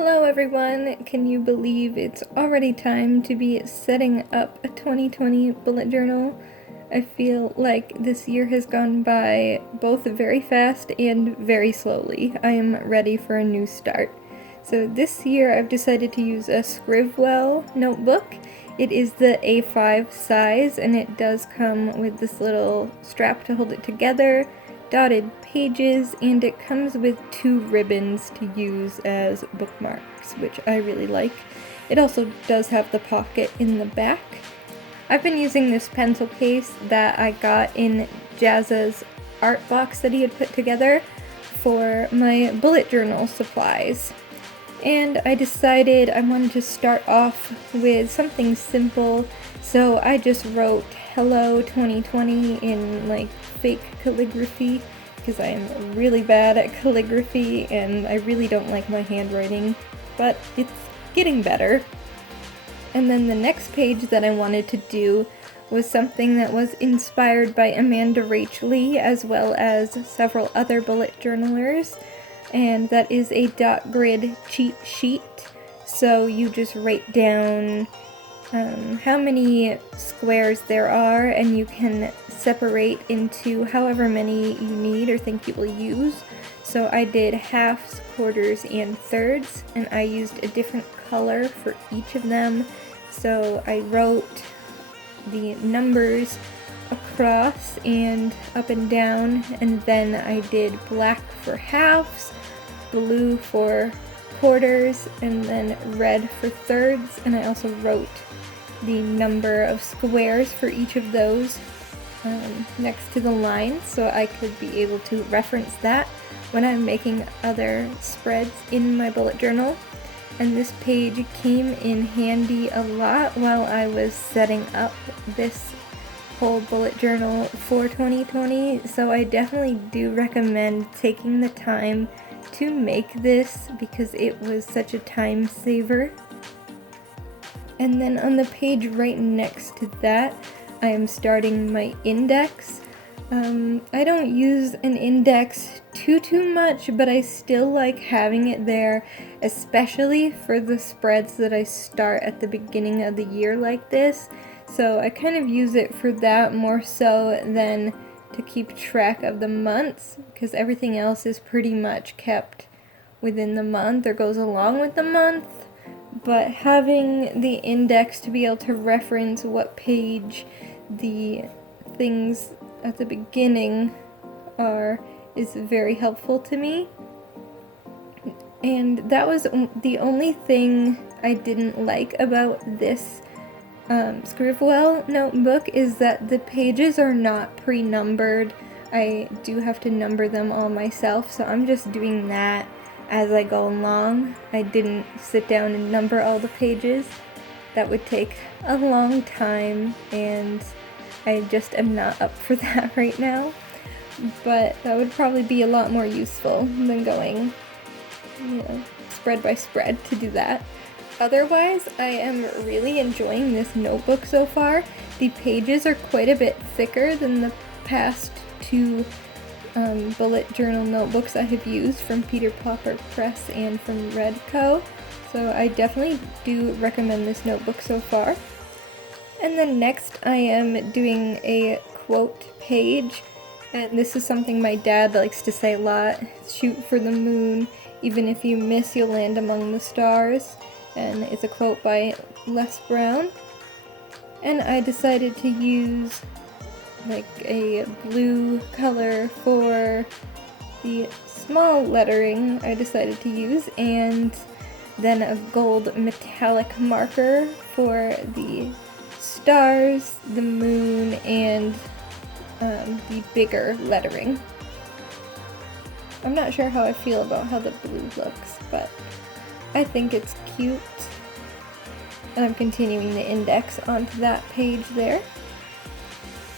Hello everyone! Can you believe it's already time to be setting up a 2020 bullet journal? I feel like this year has gone by both very fast and very slowly. I am ready for a new start. So this year I've decided to use a Scribd notebook. It is the A5 size and it does come with this little strap to hold it together, dotted pages, and it comes with 2 ribbons to use as bookmarks, which I really like. It also does have the pocket in the back. I've been using this pencil case that I got in Jazza's art box that he had put together for my bullet journal supplies. And I decided I wanted to start off with something simple, so I just wrote Hello 2020 in like fake calligraphy because I am really bad at calligraphy and I really don't like my handwriting, but it's getting better. And then the next page that I wanted to do was something that was inspired by Amanda Rachley as well as several other bullet journalers, and that is a dot grid cheat sheet. So you just write down how many squares there are, and you can separate into however many you need or think you will use. So I did halves, quarters, and thirds, and I used a different color for each of them. So I wrote the numbers across and up and down, and then I did black for halves, blue for quarters, and then red for thirds, and I also wrote the number of squares for each of those next to the line so I could be able to reference that when I'm making other spreads in my bullet journal. And this page came in handy a lot while I was setting up this whole bullet journal for 2020, so I definitely do recommend taking the time to make this because it was such a time saver. And then on the page right next to that, I am starting my index. I don't use an index too much, but I still like having it there, especially for the spreads that I start at the beginning of the year like this. So I kind of use it for that more so than to keep track of the months, because everything else is pretty much kept within the month or goes along with the month. But having the index to be able to reference what page the things at the beginning are is very helpful to me. And that was the only thing I didn't like about this Scribd notebook, is that the pages are not pre-numbered. I do have to number them all myself, so I'm just doing that as I go along. I didn't sit down and number all the pages. That would take a long time, and I just am not up for that right now. But that would probably be a lot more useful than going, spread by spread to do that. Otherwise, I am really enjoying this notebook so far. The pages are quite a bit thicker than the past 2 bullet journal notebooks I have used from Peter Popper Press and from Redco. So I definitely do recommend this notebook so far. And then next I am doing a quote page, and this is something my dad likes to say a lot: shoot for the moon, even if you miss you'll land among the stars. And it's a quote by Les Brown. And I decided to use like a blue color for the small lettering I decided to use, and then a gold metallic marker for the stars, the moon, and the bigger lettering. I'm not sure how I feel about how the blue looks, but I think it's cute. And I'm continuing the index onto that page there.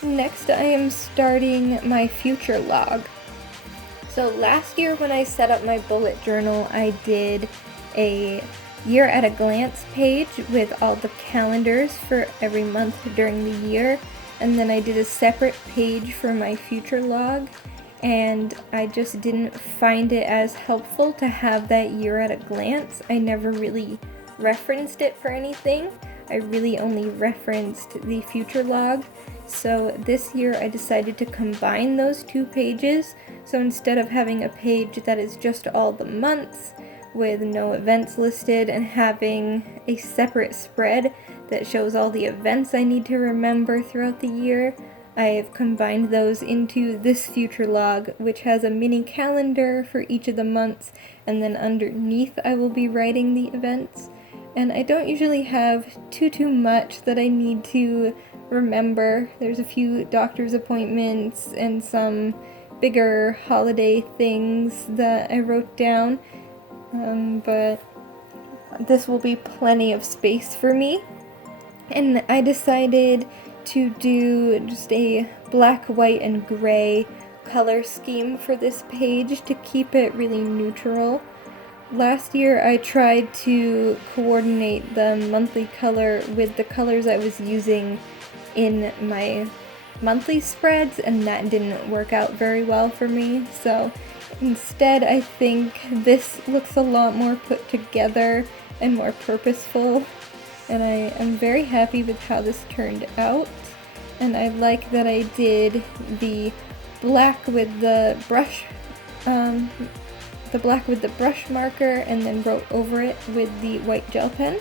Next, I am starting my future log. So last year when I set up my bullet journal, I did a year at a glance page with all the calendars for every month during the year, and then I did a separate page for my future log. and I just didn't find it as helpful to have that year at a glance. I never really referenced it for anything. I really only referenced the future log. So this year I decided to combine those two pages. So instead of having a page that is just all the months with no events listed and having a separate spread that shows all the events I need to remember throughout the year, I've combined those into this future log, which has a mini calendar for each of the months, and then underneath I will be writing the events. And I don't usually have too much that I need to remember. There's a few doctor's appointments and some bigger holiday things that I wrote down, but this will be plenty of space for me. And I decided to do just a black, white, and gray color scheme for this page to keep it really neutral. Last year I tried to coordinate the monthly color with the colors I was using in my monthly spreads, and that didn't work out very well for me. So instead I think this looks a lot more put together and more purposeful, and I am very happy with how this turned out. And I like that I did the black with the brush marker and then wrote over it with the white gel pen.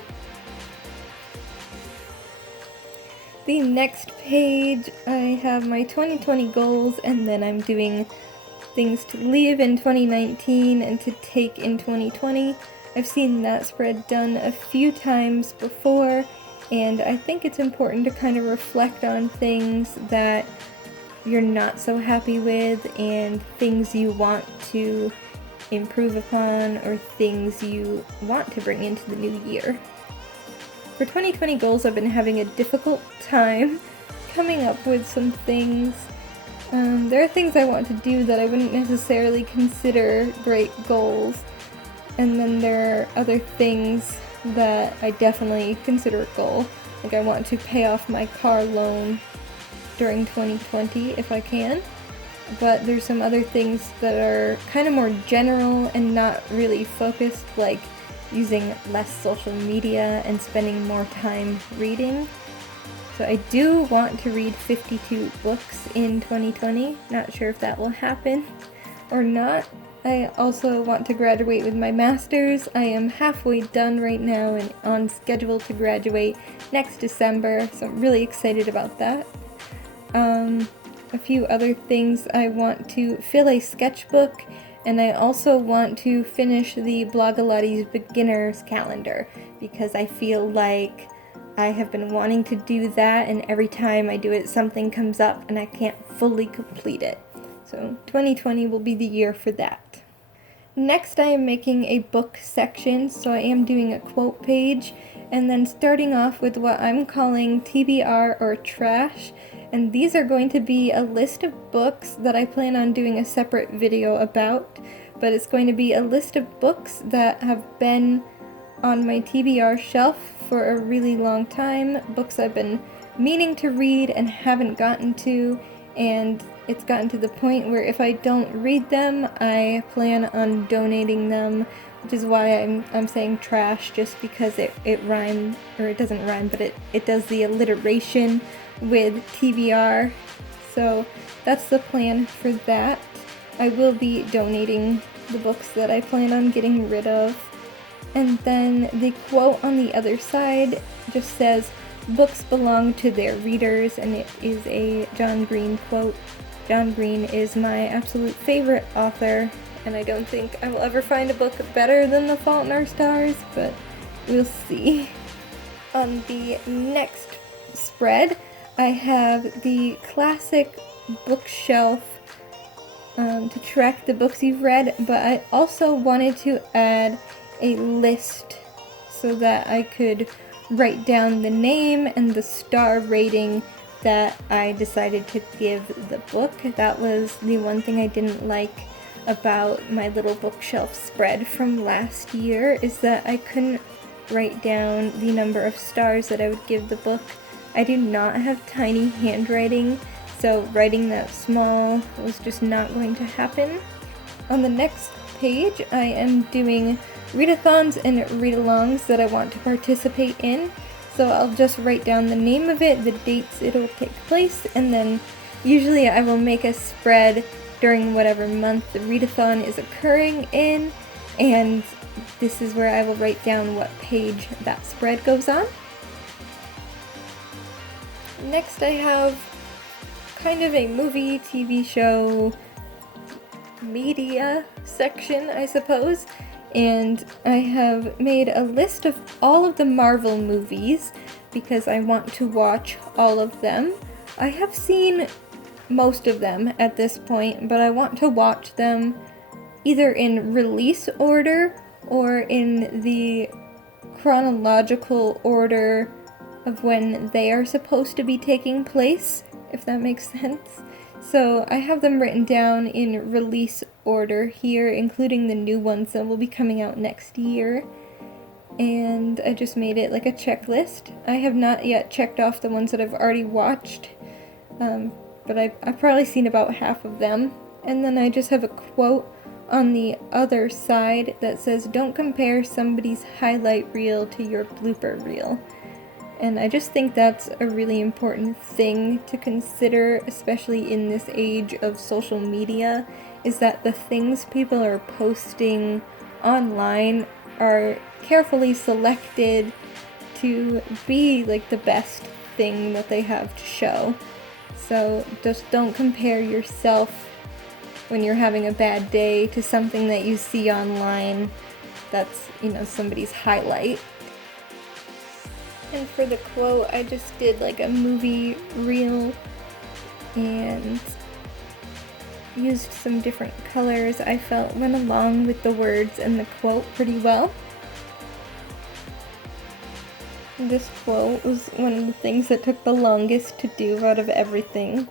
The next page, I have my 2020 goals, and then I'm doing things to leave in 2019 and to take in 2020. I've seen that spread done a few times before, and I think it's important to kind of reflect on things that you're not so happy with and things you want to improve upon or things you want to bring into the new year. For 2020 goals, I've been having a difficult time coming up with some things. There are things I want to do that I wouldn't necessarily consider great goals, and then there are other things that I definitely consider a goal. Like I want to pay off my car loan during 2020 if I can, but there's some other things that are kind of more general and not really focused, like using less social media and spending more time reading. So I do want to read 52 books in 2020. Not sure if that will happen or not. I also want to graduate with my master's. I am halfway done right now and on schedule to graduate next December, so I'm really excited about that. A few other things, I want to fill a sketchbook, and I also want to finish the Blogilates beginner's calendar, because I feel like I have been wanting to do that, and every time I do it something comes up and I can't fully complete it. So 2020 will be the year for that. Next I am making a book section, so I am doing a quote page, and then starting off with what I'm calling TBR or trash. And these are going to be a list of books that I plan on doing a separate video about, but it's going to be a list of books that have been on my TBR shelf for a really long time, books I've been meaning to read and haven't gotten to, and it's gotten to the point where if I don't read them, I plan on donating them, which is why I'm saying trash, just because it rhymes, or it doesn't rhyme, but it does the alliteration with TBR. So that's the plan for that. I will be donating the books that I plan on getting rid of. And then the quote on the other side just says, "Books belong to their readers," and it is a John Green quote. John Green is my absolute favorite author, and I don't think I will ever find a book better than The Fault in Our Stars, but we'll see. On the next spread, I have the classic bookshelf to track the books you've read, but I also wanted to add a list so that I could write down the name and the star rating that I decided to give the book. That was the one thing I didn't like about my little bookshelf spread from last year, is that I couldn't write down the number of stars that I would give the book. I do not have tiny handwriting, so writing that small was just not going to happen. On the next page, I am doing readathons and read-alongs that I want to participate in. So I'll just write down the name of it, the dates it'll take place, and then usually I will make a spread during whatever month the readathon is occurring in, and this is where I will write down what page that spread goes on. Next I have kind of a movie, TV show, media section, I suppose. And I have made a list of all of the Marvel movies because I want to watch all of them. I have seen most of them at this point, but I want to watch them either in release order or in the chronological order of when they are supposed to be taking place, if that makes sense. So I have them written down in release order here, including the new ones that will be coming out next year. And I just made it like a checklist. I have not yet checked off the ones that I've already watched, but I've probably seen about half of them. And then I just have a quote on the other side that says, "Don't compare somebody's highlight reel to your blooper reel." And I just think that's a really important thing to consider, especially in this age of social media, is that the things people are posting online are carefully selected to be like the best thing that they have to show. So just don't compare yourself when you're having a bad day to something that you see online that's, somebody's highlight. And for the quote, I just did like a movie reel and used some different colors I felt went along with the words and the quote pretty well. And this quote was one of the things that took the longest to do out of everything.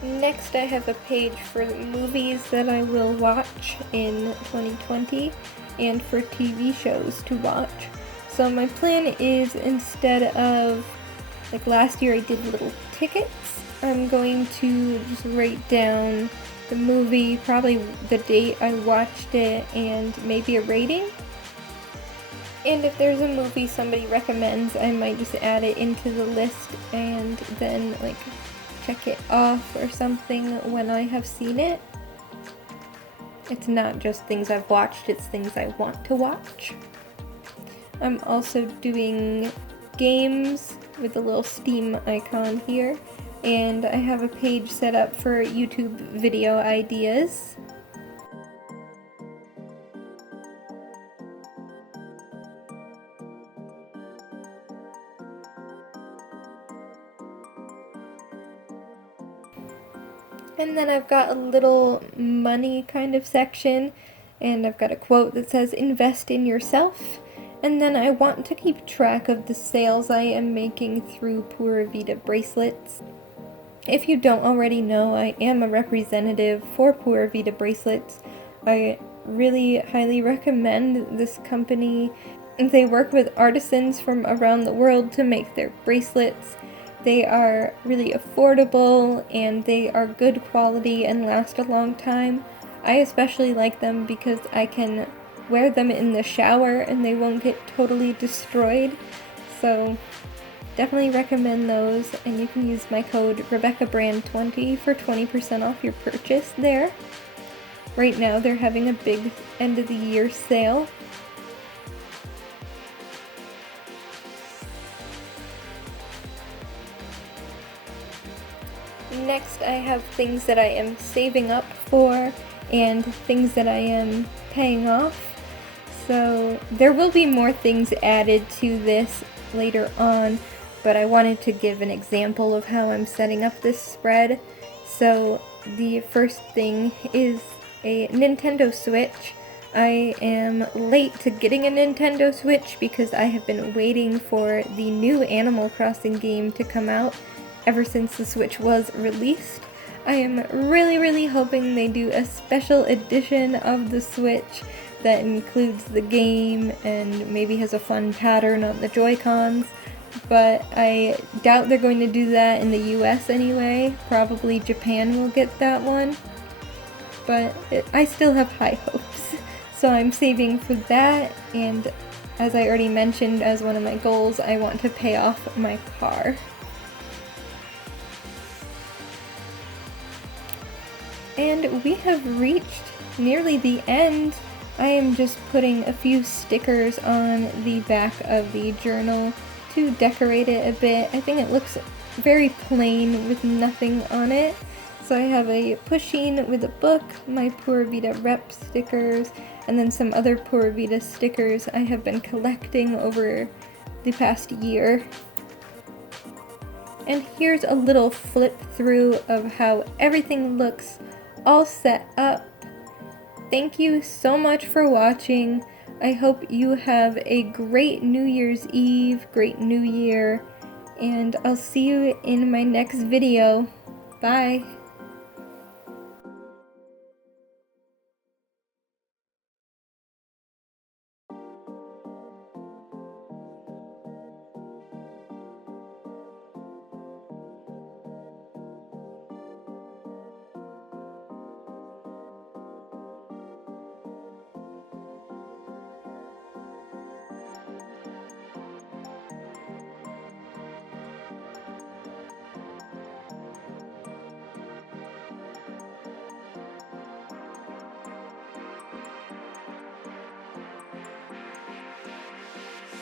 Next, I have a page for the movies that I will watch in 2020 and for TV shows to watch. So my plan is, instead of, like last year I did little tickets, I'm going to just write down the movie, probably the date I watched it, and maybe a rating. And if there's a movie somebody recommends, I might just add it into the list and then check it off or something when I have seen it. It's not just things I've watched, it's things I want to watch. I'm also doing games with the little Steam icon here, and I have a page set up for YouTube video ideas. And then I've got a little money kind of section, and I've got a quote that says, "Invest in yourself." And then I want to keep track of the sales I am making through Pura Vida Bracelets. If you don't already know, I am a representative for Pura Vida Bracelets. I really highly recommend this company. They work with artisans from around the world to make their bracelets. They are really affordable and they are good quality and last a long time. I especially like them because I can wear them in the shower and they won't get totally destroyed. So definitely recommend those, and you can use my code RebeccaBrand20 for 20% off your purchase there. Right now they're having a big end of the year sale. Next, I have things that I am saving up for and things that I am paying off. So there will be more things added to this later on, but I wanted to give an example of how I'm setting up this spread. So the first thing is a Nintendo Switch. I am late to getting a Nintendo Switch because I have been waiting for the new Animal Crossing game to come out ever since the Switch was released. I am really hoping they do a special edition of the Switch that includes the game and maybe has a fun pattern on the Joy-Cons, but I doubt they're going to do that in the US anyway. Probably Japan will get that one, but I still have high hopes, so I'm saving for that. And as I already mentioned, as one of my goals, I want to pay off my car. And we have reached nearly the end. I am just putting a few stickers on the back of the journal to decorate it a bit. I think it looks very plain with nothing on it. So I have a pusheen with a book, my Pura Vida rep stickers, and then some other Pura Vida stickers I have been collecting over the past year. And here's a little flip through of how everything looks all set up. Thank you so much for watching. I hope you have a great New Year's Eve, great New Year, and I'll see you in my next video. Bye!